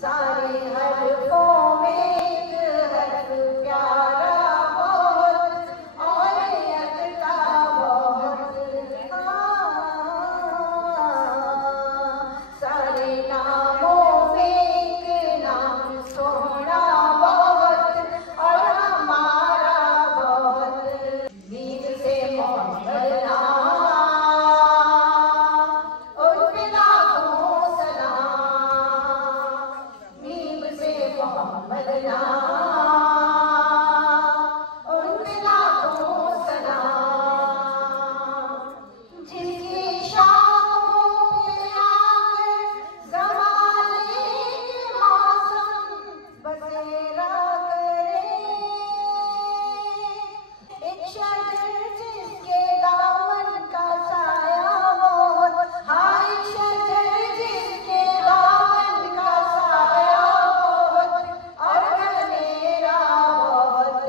सारे हरफों में एक हर्फ प्यारा बहुत और यकता बहुत। सारे नामों में एक नाम सोना बहुत और हमारा बहुत। नींद से मोहम्मद नाम उन पे लाखों सलाम। नींद से मोहम्मद नाम उन पे लाखों सलाम। जिसकी शामों पे आकर ज़माने के मौसम बसेरा करे। एक शजर जिसके दामन का साया बहुत। हाँ, एक शजर जिसके दामन का साया बहुत और घनेरा बहुत।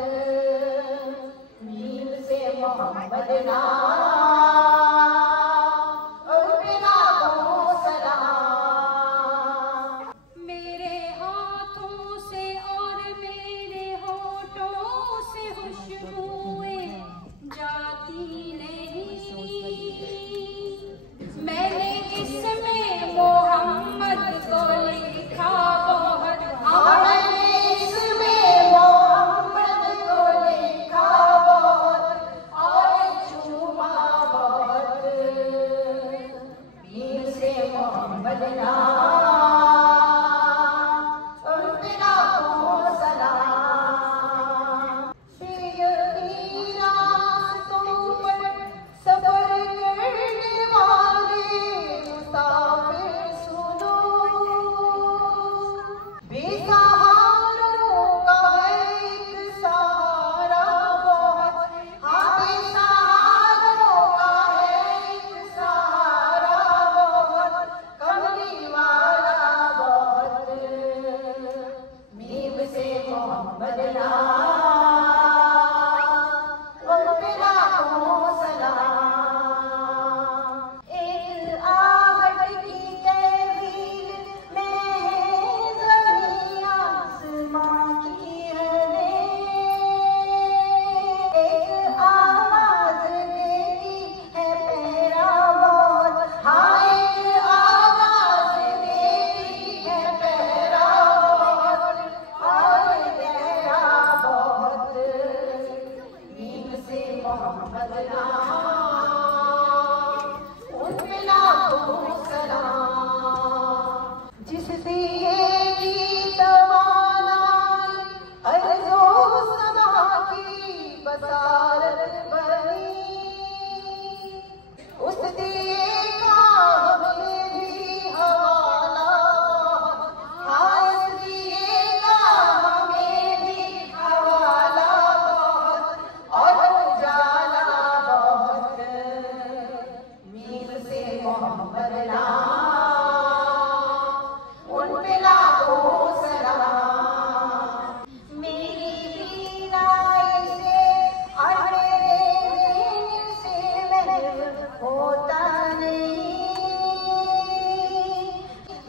नींद से मोहम्मद नाम उन पे लाखों सलाम। मेरे हाथों से और मेरे होठों से खुशबुएं जाती नहीं। मैंने इसमें मोहम्मद को लिखा बहुत। हाँ, मैंने इसमें मोहम्मद को लिखा बहुत और चूमा बहुत। नींद से मोहम्मद नाम उन पे लाखों सलाम। बेयकीना तुम पर सफर करने वाले मुसाफिर सुनो। बेसहारों का है एक सहारा बहुत। हाँ, बेसहारों का है एक सहारा बहुत। कमली वाला बहुत। नींद से मोहम्मद नाम उन पे लाखों सलाम। एक आहट की तहवील में है ज़मीं आसमां की हदें। एक आवाज़ देती है पैरा बहुत। हाँ, एक आवाज़ देती है पैरा बहुत और गहरा बहुत। नींद से मोहम्मद नाम उन पे लाखों सलाम। जिस दिए की तवानाई अर्ज़ो समा की बसारत बनी। उस दिए का हमें भी हवाला बहुत। हाँ, उस दिए का हमें भी हवाला बहुत और उजाला बहुत। नींद से मोहम्मद नाम उन पे लाखों सलाम। मेरी बीनाई से और मेरे ज़हन से महव होता नहीं।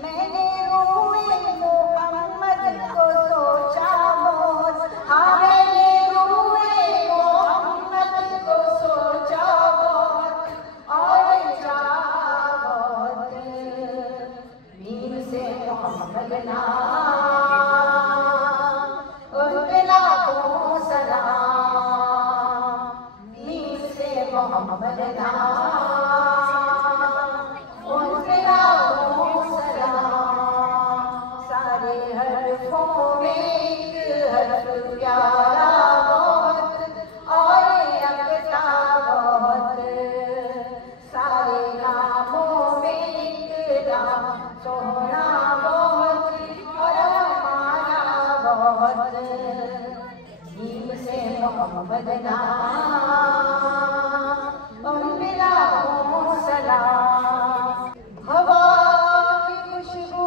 मैंने रूए मोहम्मद को सोचा बहुत। हाँ, मैंने रूए मोहम्मद को सोचा बहुत और चाहा बहुत। नींद से मोहम्मद नाम उन पे लाखों सलाम। नींद से मोहम्मद नाम उन पे लाखों सलाम। सारे हरफों में एक हर्फ प्यारा बहुत और यकता बहुत। सारे नामों में एक नाम सोना बहुत और हमारा बहुत। नींद से मोहम्मद नाम उन पे लाखों सलाम। हवा की खुशबू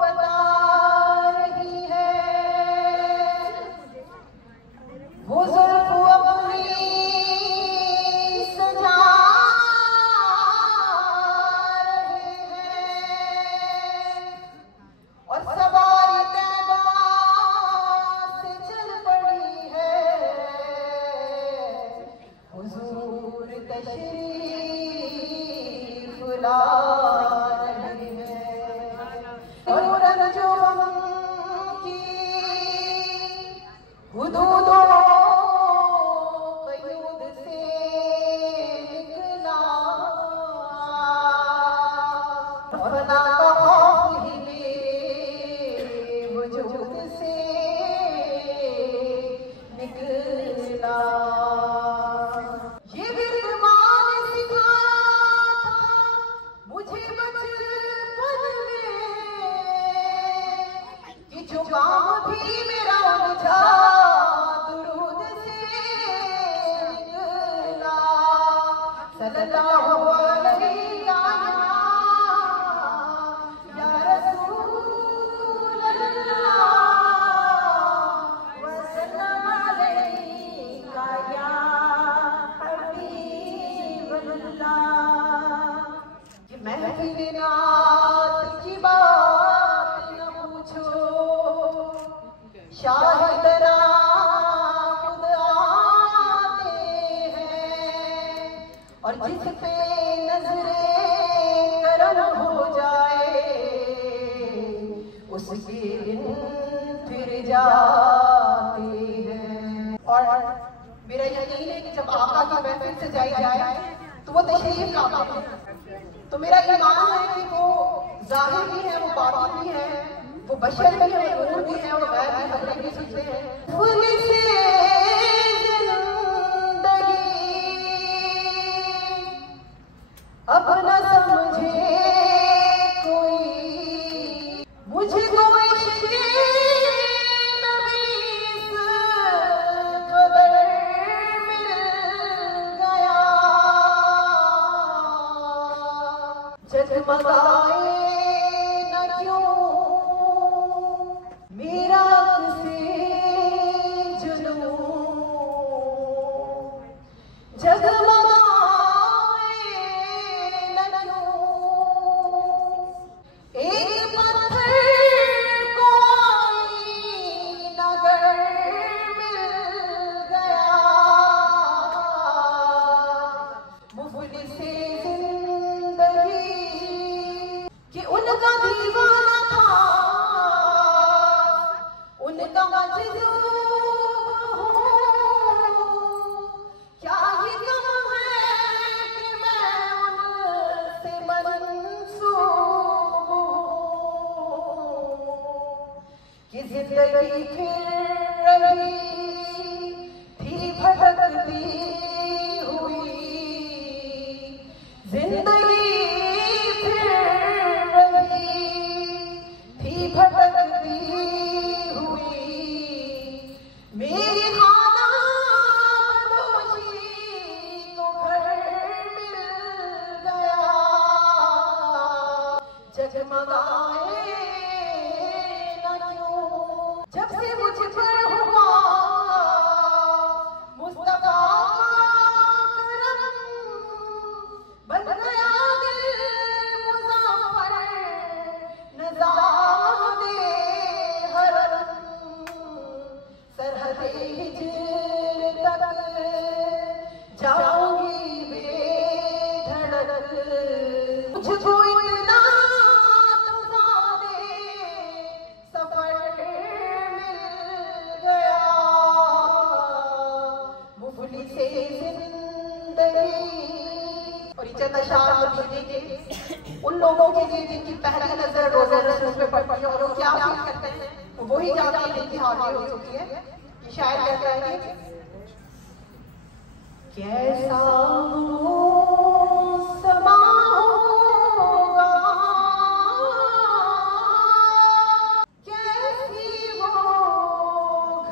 बता रही है वो जुल्फ अपनी सजा रहे हैं। और रहे हैं। और रंजो की हुदूदों कयूद से निकला, फना का खौफ ही मेरे वजूद से निकला। ये विद्यमान सिखाया था मुझे बचपन में कि जो काम भी मेरा उलझा दुरूद से निकला। सल्लल्लाहु अलैहि या रसूल अल्लाह वसल्लम अलैका या हबीब अल्लाह। ये महफिल नात की बात न पूछो, शाहिद खुद आते हैं। और जिस पे नजरे करम हो जाए उसके दिन फिर जाते हैं। और मेरा यकीन है कि जब आका की महफिल से जाई जाए तो वो तशरीफ लाते हैं। तो मेरा ईमान है कि वो जाहिर भी है, वो बातिन भी है, वो बशर भी है, वो नूर भी है और गैर भी खबरें भी सुनते हैं। फूल से जिंदगी अब न समझे कोई, मुझे कोई जगमगाए न क्यों मेरा से जुनून, जगमगाए न क्यों एक पत्थर को आईना अगर मिल गया। मुफलिसे कि उनका दीवाना था, उनका मजदूर हूँ। क्या ये गम है कि मैं उनसे मंसूब हूँ कि जिंदगी फिर रही थी भटकती हुई, जिंदगी भटकती हुई। मेरी खाना बदोशी को घर मिल गया। जगमगाए न क्यों जब से मुझ पर हुआ मुस्तफा करम, बन गया दिल मुज़फ़्फ़र नज़ारे हरम। सरहदे हिज्र तक जाऊंगी बेधड़क, मुझको इतना तुम्हारे सफर मिल गया। मुफलिसे जिंदगी। और ये चंद अशआर मदीने के उन लोगों के लिए जिनकी पहली नजर रोज़े रसूल पे पड़ती है और वो क्या फील करते हैं, वही जाके दिल की हाजिर हो चुकी है। ये शायद कहता है कि कैसा समा होगा, कैसी वो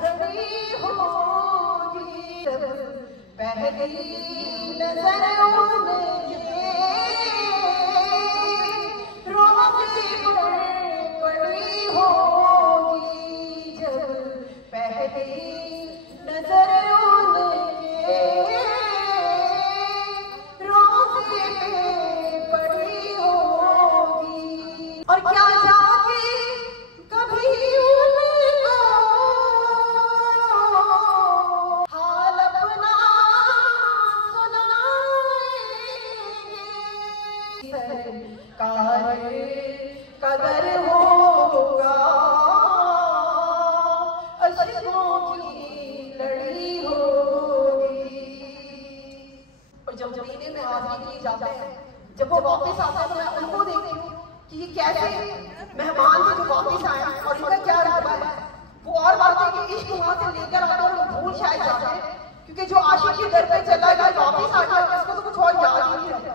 घड़ी होगी, जब पहली नजर उनके रोज़े पर पड़ी होगी, जब पहली नजर उनके रोज़े पे पड़ी होगी। और क्या जाके कभी उनको हाल अपना सुनाएंगे। कदर होगा, अशकों की लड़ी होगी। और जब मदीने में हाजिरी के लिए जाते हैं, जब वो वापस आते हैं तो मैं उनको देखती हूँ कि ये कैसे मेहमान थे जो वापस आए और इनका क्या रुतबा है। वो और बात है कि इश्क वहां से लेकर आते हैं और भूल शायद जाते हैं, क्योंकि जो आशिक के दर पे चला गया वापस आ गया उसको तो कुछ और याद ही नहीं रहता।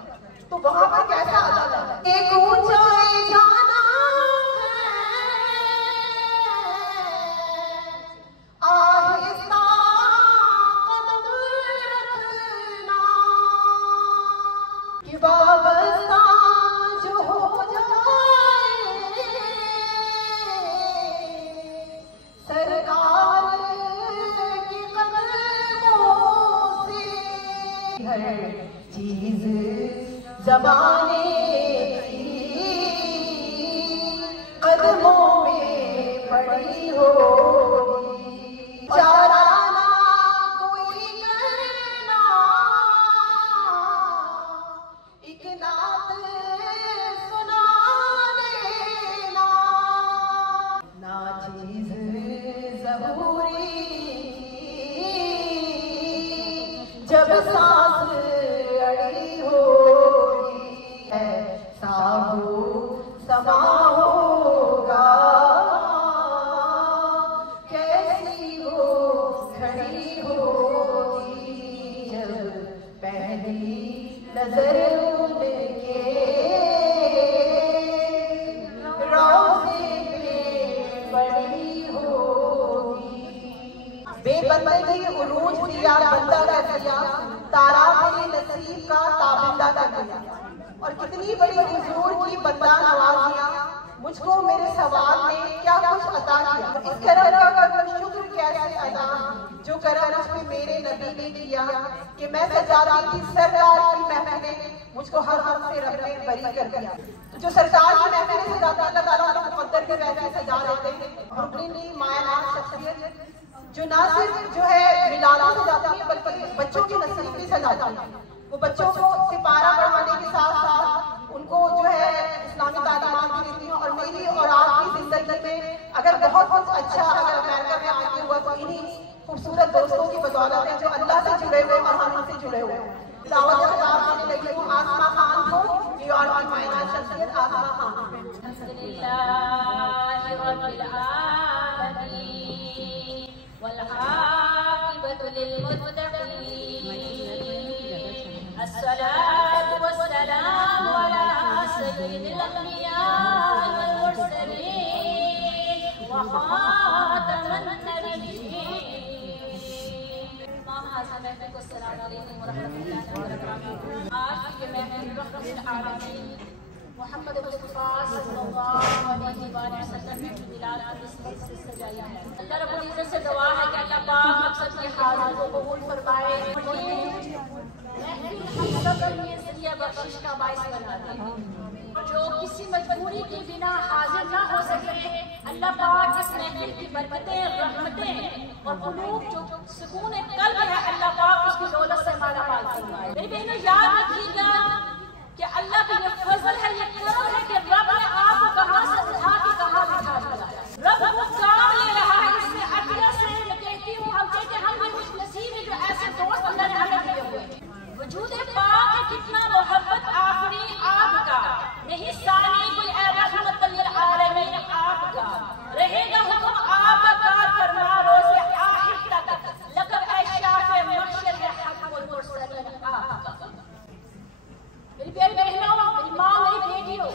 तो वहां पर कैसा आता है, एक ऊंचाई जाना आहिस्ता कदम रखना कि वाबस्ता जो हो जाए सरकार के कदमों से। हर चीज ज़माने की कदमों में पड़ी होगी, चारा ना कोई करना, एक नात सुना देना, ना चीज ज़रूरी जब सांस अड़ी होगी, साहू समा होगा, कैसी वो खड़ी होगी, जब पहली नजर उनके रोज़े पे पड़ी होगी। बेबंदगी उरूज दिया, बंदा कर दिया, तारा मेरे नसीब का ताबिंदा कर दिया। और कितनी बड़ी हुजूर की बंदा नवाजियां, मुझको मेरे सवाल ने क्या कुछ अता किया। इस करम का शुक्र कैसे अदा जो करम मुझ पे मेरे नबी ने किया, कि मैं सजाती थी सरकार की महफिलें, मुझको हर हर से रब ने बरी कर दिया। तो जो सरकार की महफिलें सजाता अल्लाह ताला उनको मुक़द्दर के वैसे सजा देते हैं। अपनी मायनात शख्सियत जो ना सिर्फ जो है मिलादों से जाती है बल्कि बच्चों की नसीब भी सजाती है। वो बच्चों को सिपारा बढ़ाने के साथ साथ उनको जो है इस्लामी तालीमात भी देती हैं। और मेरी और आपकी जिंदगी में अगर बहुत कुछ अच्छा अगर अमेरिका में आगे हुआ तो इन्हीं खूबसूरत दोस्तों की बदौलत है जो अल्लाह से जुड़े हुए और हम उनसे जुड़े हुए हैं। दावत खिताब देने लगी हूँ आसमा खान को, न्यूयॉर्क की मायना शख्सियत आसमा खान। अस्सलातु वस्सलामु अला सय्यिदिल अंबिया वल मुरसलीन व खातमन नबिय्यीन। महफिल को अस्सलामु अलैकुम व रहमतुल्लाहि व बरकातुहू। आज की महफिल रहमतुल आलमीन मोहम्मद मुस्तफा सल्लल्लाहु अलैहि वसल्लम ने मिलाद की किस्मत से सजाई है। अल्लाह रब्बुल इज्जत से दुआ है कि अल्लाह पाक हम सब की हाज़िरी को कबूल फरमाए। हम सब के लिए ज़रिया बख्शिश का बाइस बना दे। जो किसी मजबूरी के बिना हाजिर ना हो सके, अल्लाह पाक इस महफिल की बरकतें, रहमतें और कुलूब जो सुकून कल्ब है, अल्लाह पाक उसकी दौलत से माला माल फरमाए। मेरी बहनों याद रखिएगा कि अल्लाह का ये फजल है, ये करम है कि रब ने आपको कहां से उठा के कहां बिठा दिया। रब वो काम ले रहा है, इसमें अल्लाह से मैं कहती हूँ, हम कहते हैं हम भी कुछ नसीब है जो ऐसे दोस्त अल्लाह ने हमें दिए हुए हैं। वजूद पाक है, कितना मोहब्बत आफरी आपका, नहीं सानी कोई रहमत लिल आलमीन आपका, रहेगा हुक्म आपका फरमा रोज़े आखिर तक, लक़ब ऐ शाफ़े महशर है हक़ वल मुरसलीन आपका। मेरी प्यारी बहनों, मेरी माँ, मेरी बेटियों,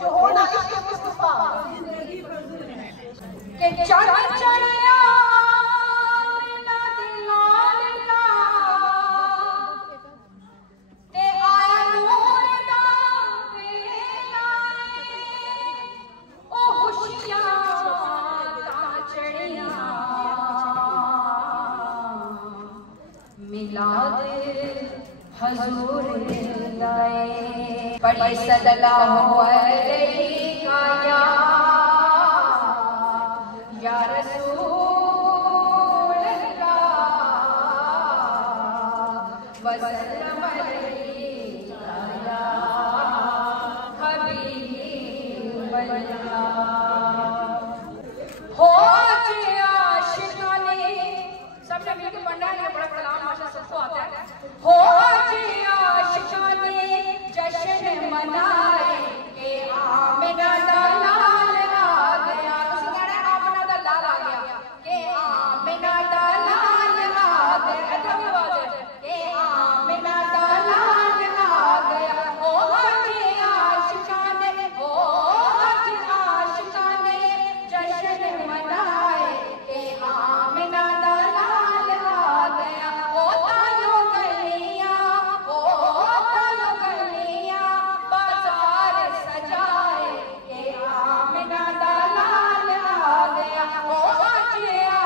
जो होना इश्क़ मुस्तफा के चढ़ चढ़िया ना दिलाल दा ते आया नूर दा वेला ओ खुशियां ता चढ़िया मिलाद हजूर लाए पढ़े सल्लल्लाहु अलैहि या रसूल अल्लाह वसल्लम अलैका या हबीब अल्लाह। हो आशिकाने सबने मिलकर पढ़ना है, बड़ा कलाम माशा सबको आता है। हो आशिकाने जश्न मनाए के आमिना दा लाल आ गया। किसी कहना आमिना दा लाल आ गया के आमिना दा लाल आ गया। ऐसा भी बात है के आमिना दा लाल आ गया। हो आशिकाने जश्न मनाए के आमिना दा लाल आ गया। ओ तायो गलियां बाजार सजाए के आमिना दा लाल आ गया। ओ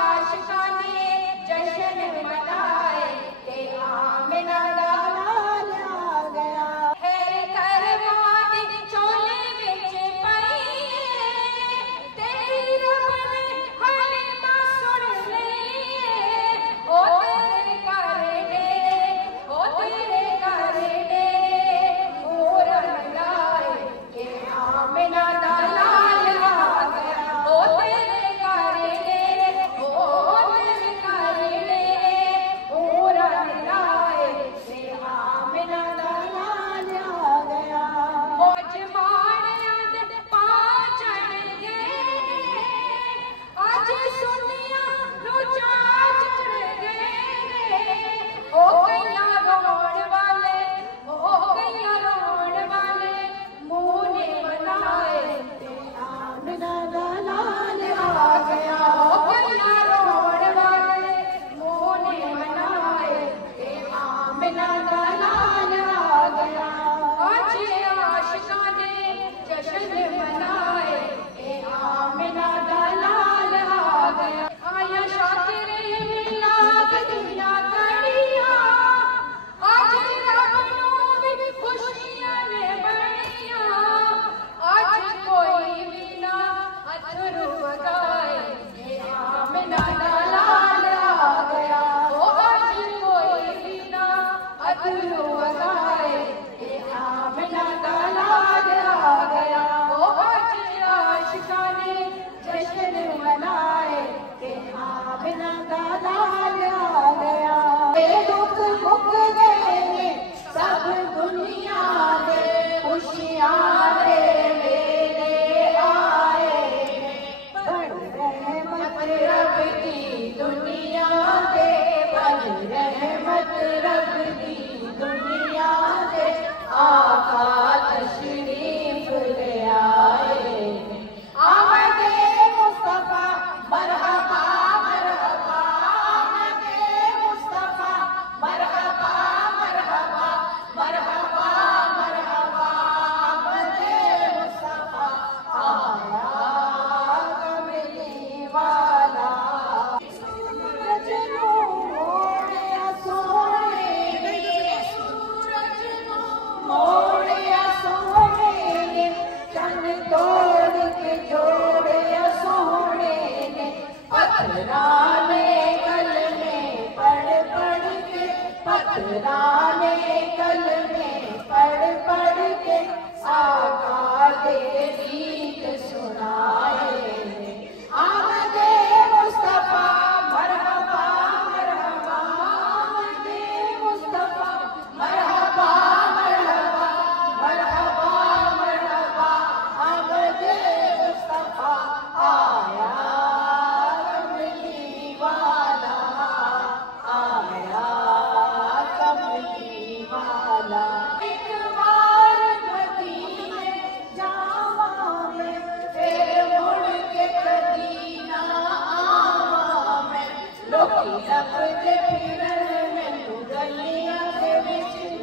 आशिकाने जश्न मनाए के आमिना दा लाल आ गया। हैर करवाने चोले विच पई तेरी रब ने हलीमा सुन लई। ओ तेरे घर दे पूरन लाए के आमिना दा लाल आ गया। ओ तेरे घर दे पूरन लाए के आमिना दा लाल आ गया। ओ जमानियां दे पा चढ़ गए अज सुनिया नु चाच चढ़ गए। ओ गैया रोण वाले मुंह ने बनाए ते आमिना दा लाल आ गया। ओ गैया रोण वाले मुंह ने बनाए ते आमिना दा लाल आ गया। आज आशिकाने जश्न मनाए के आमिना दा लाल आ गया। आया शाकिरे मिलाद दिया कड़िया आज रब नूं भी खुशियां ने बड़िया। आज कोई भी ना अथरू वगाए के आमिना दा लाल आ गया। ओ आज कोई भी ना अथरू वगाए के आमिना दा लाल आ गया। ओ आज आशिकाने जश्न मनाए के आमिना दा लाल आ गया। दुख मुक गए सब दुनिया दे खुशियां दे मेले आए। बन रहमत रब दी दुनिया दे बन रहमत रब दी दुनिया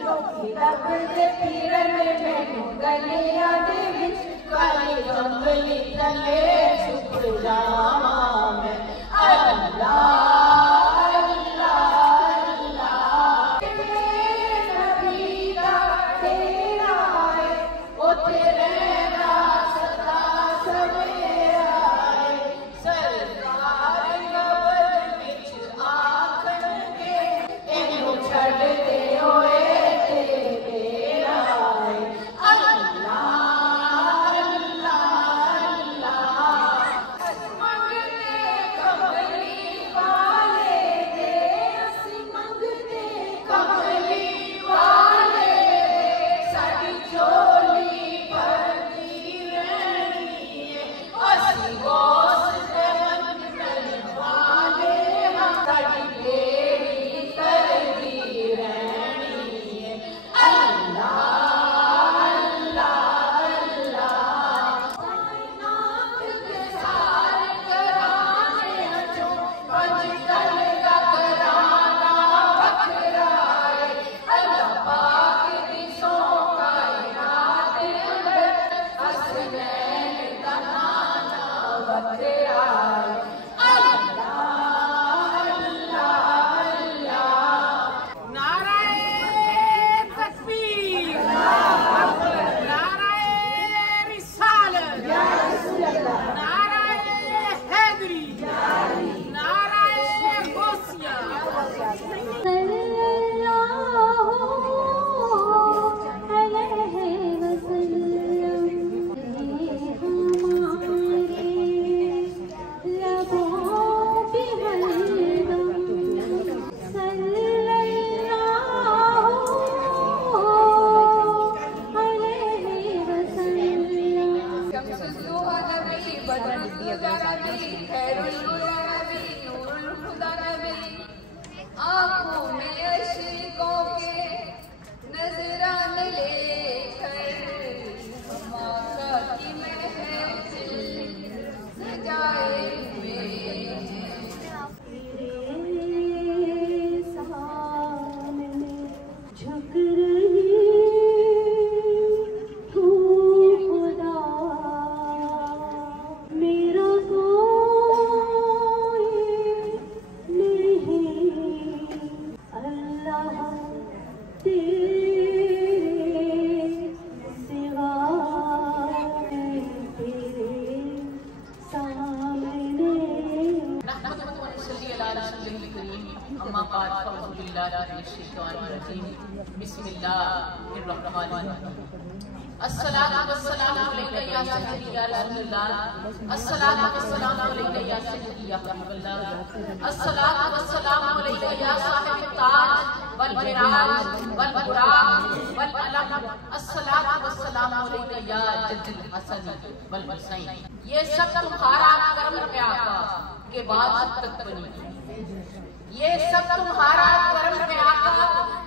लगदे फिरन मैनू गलियां दे विच काली कंबली थले छुप जावां मैं अल्लाह आँखों में अश्कों के नजराने लेकर माका की महफिल सजाए हुए तेरे सामने झुक रही तू खुदा मेरा अस्सलातु वस्सलामु अलैका या सय्यदी या रसूलल्लाह अस्सलातु वस्सलामु अलैका या सय्यदी या हबीबल्लाह अस्सलातु वस्सलामु अलैका या साहिब ताज वल मिराज वल बुराक वल अलम अस्सलातु वस्सलामु अलैका या जद्दुल हसन वल हुसैन। ये सब तुम्हारा करम है आका के बाद तक बनी, ये सब तुम्हारा करम है आका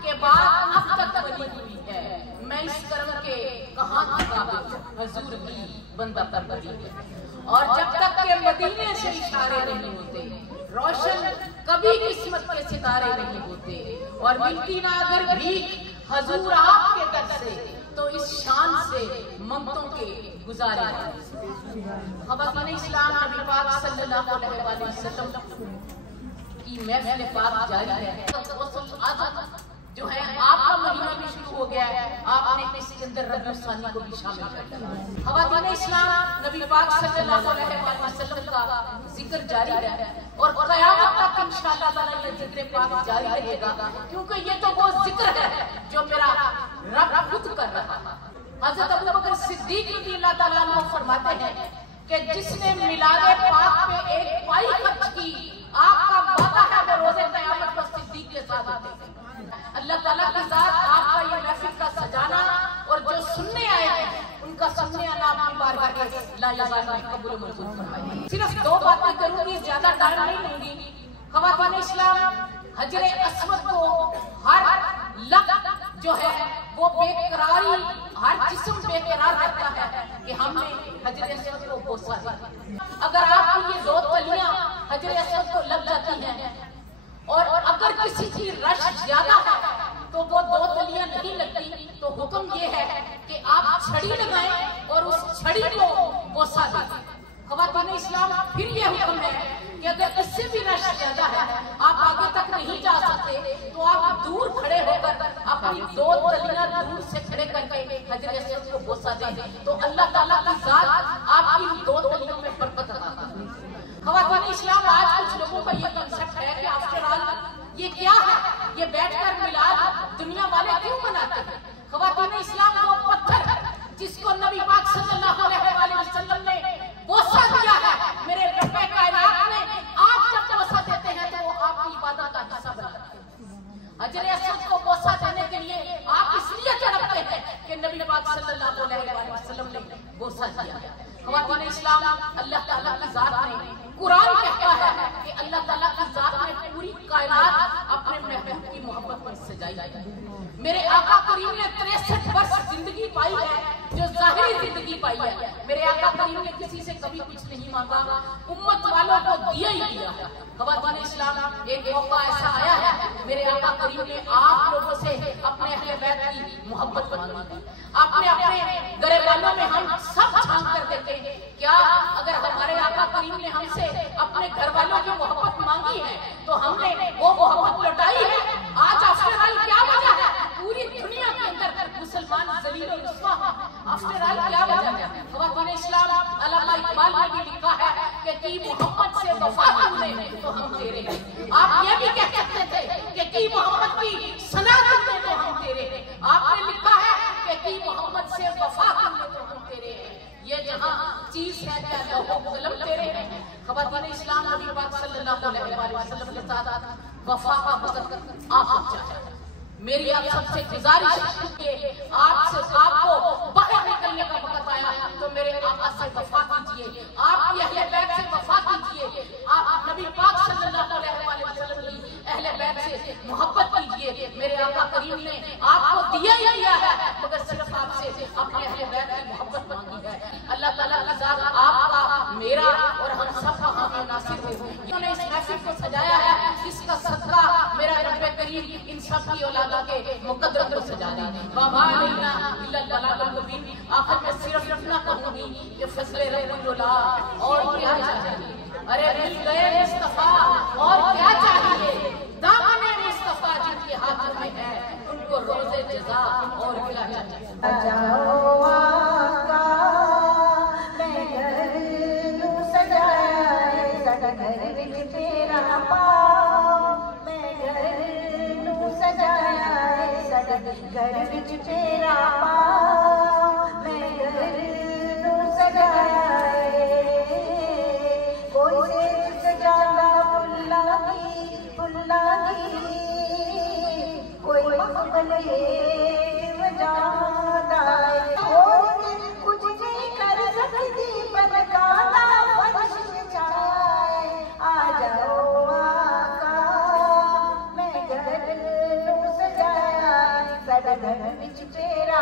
के बाद अब तक बनी हुई है। मैं इस कर्म के कहाँ हजूर की बंदा कर बनी है। और जब तक के मदीने से इशारे नहीं होते, रोशन कभी किस्मत के सितारे नहीं होते। और मिलती ना अगर भीख हजूर आपके दर से, तो इस शान से ममतों के गुजारे। ख़वातीन इस्लाम नबी पाक सल्लल्लाहु अलैहि वसल्लम की महफिल पाक जारी है। जो है आपका महीना भी शुरू हो गया है, आपने इसके अंदर रबीउल सानी को भी शामिल कर दिया। ख़वातीन इस्लाम नबी पाक सल्लल्लाहु अलैहि वसल्लम का जिक्र जारी है और क़यामत तक इंशाअल्लाह ताला ये जिक्र पाक जारी रहेगा, क्योंकि ये तो वो जिक्र है जो मेरा रब खुद कर रहा है। हज़रत अबू बकर सिद्दीक़ रज़ियल्लाहु ताला अन्हु फरमाते हैं कि जिसने मिलादे पाक पे एक पाई खर्च की, आपका वादा है वो रोज़े क़यामत पर सिद्दीक़ के साथ होते। अल्लाह ताला की ज़ात आपका ये महफिल का सजाना और जो सुनने आए हैं उनका सुनने आना अपनी बारगाह के लाजवाब कबूल मंजूर फरमाए। सिर्फ दो बातें करूंगी, ज्यादा टाइम नहीं लूंगी। ख़वातीन इस्लाम हजरे अस्वद को हर लफ्ज़ जो है वो बेकरारी, हर जिस्म बेकरार रहता है कि हमने हजरे अस्वद को बोसा है। अगर आपकी ये दो तलियां हजरे अस्वद को लग जाती हैं और अगर किसी की रश ज्यादा है तो वो 2 तलियां नहीं लगती। तो हुक्म ये है कि आप छड़ी लगाएं और उस छड़ी को बोसा दें। ख़वातीन इस्लाम, फिर ये हुक्म है कि अगर इससे भी रश ज्यादा है, आप आगे तक नहीं जा सकते, तो आप दूर खड़े होकर अपनी 2 तलियां दूर से खड़े करके हजर अस्वद को बोसा दें, तो अल्लाह ताला की जात आपकी 2 तलियों में बरकत अता करेगी। ख़वातीन इस्लाम, आज कुछ लोगों का ये कंसेप्ट है कि आफ्टर ऑल ये क्या है, ये बैठकर मिलाद दुनिया वाले क्यों मनाते हैं? ख़वातीन इस्लाम, वो पत्थर जिसको नबी पाक सल्लल्लाहु अलैहि वसल्लम ने बोसा दिया है, मेरे रब्बे कायनात ने, आप जब बोसा देते हैं तो वो आपकी इबादत का हिस्सा बनता है। हजर अस्वद को बोसा देने के लिए आप इसलिए तड़पते हैं कि नबी पाक सल्लल्लाहु अलैहि वसल्लम ने बोसा दिया। ख़वातीन इस्लाम, अल्लाह ताला की जात ने, कुरान कहता है कि अल्लाह ताला की जात ने पूरी कायनात अपने महबूब की मोहब्बत में सजाई है। मेरे आका करीम ने 63 वर्ष जिंदगी पाई है, जो जाहिरी जिंदगी पाई है। मेरे आका करीम ने किसी से कभी कुछ नहीं मांगा, उम्मत वालों को दिया ही दिया। ख़वातीन इस्लाम, एक मौका ऐसा आया है, मेरे आका करीम ने आप लोगों से अपने अहले बैत की मोहब्बत मांगी। आपने अपने गरेबानों में हम सब झांक कर देते हैं, क्या अगर हमारे आका करीम ने हमसे अपने घर वालों की मोहब्बत मांगी है तो हमने वो मोहब्बत लौटाई है? आज आफ्टर ऑल क्या वजह है? पूरी दुनिया के अंदर मुसलमान जलील और रुस्वा हैं। आफ्टर ऑल क्या वजह है? ख़वातीन इस्लाम, अल्लामा इकबाल ने भी लिखा है कि की मोहब्बत से वफा हमने तो हम तेरे हैं। आप ये भी कह सकते थे कि मोहब्बत की सना हमने तो हम तेरे हैं। आपने लिखा है कि मोहब्बत से वफा हमने तो हम तेरे हैं। ये जहाँ चीज है क्या लौहो कलम तेरे हैं। ख़वातीन इस्लाम, नबी पाक सल्लल्लाहु अलैहि वसल्लम के साथ वफा का वक्त आ पहुंचा है। मेरी आप सबसे गुजारिश है कि आपको बाहर निकलने का वक्त आया तो मेरे आका से वफा कीजिए, आपकी अहले बैत से वफा कीजिए, आप नबी पाक सल्लल्लाहु अलैहि वसल्लम की अहले बैत से मोहब्बत कीजिए। मेरे आका करीम ने आपको दिया ही दिया है, मगर सिर्फ आपसे अपने अहले बैत की मोहब्बत मांगी है। अल्लाह ताला की जात आपका, मेरा और हम सब का हामी नासिर हो। इन्होंने इस महफिल को सजाया है, इसका सदका मेरा रब्बे करीम इन सब की औलाद के मुकद्दर को सजा दी। बाबा अलैना इल्लल बलागुल मुबीन। आखिर में सिर्फ इतना कहूंगी कि फज़ले रब्बुल अला, और क्या चाहिए? अरे मिल गए मुस्तफा, और क्या चाहिए? दामने मुस्तफा जिनके हाथों में है, उनको रोज़े जज़ा, और क्या चाहिए? जाओ आका, मैं घर नू सजाया, साडा घर विच तेरा पाओ, मैं घर नू सजाया, घर विच तेरा पाओ, मैं घर नू सजाया। कोई सेज सजांदा फुल्लां दी, कोई मखमले वजांदा है। कुछ नहीं कर सकती पर गाना फर्श बिछाए। आ जाओ आका, मैं घर नू सजाया, साडा घर विच तेरा